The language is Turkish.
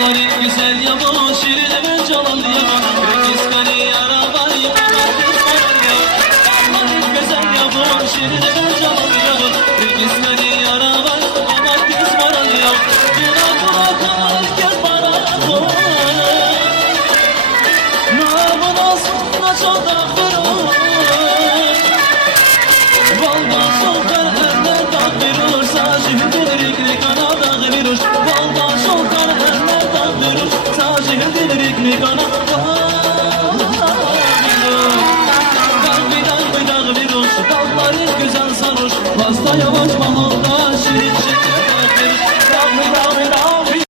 Kızların güzel ya bu şirin ve canan ya. Kız beni yaralayı kızların güzel ya bu şirin ve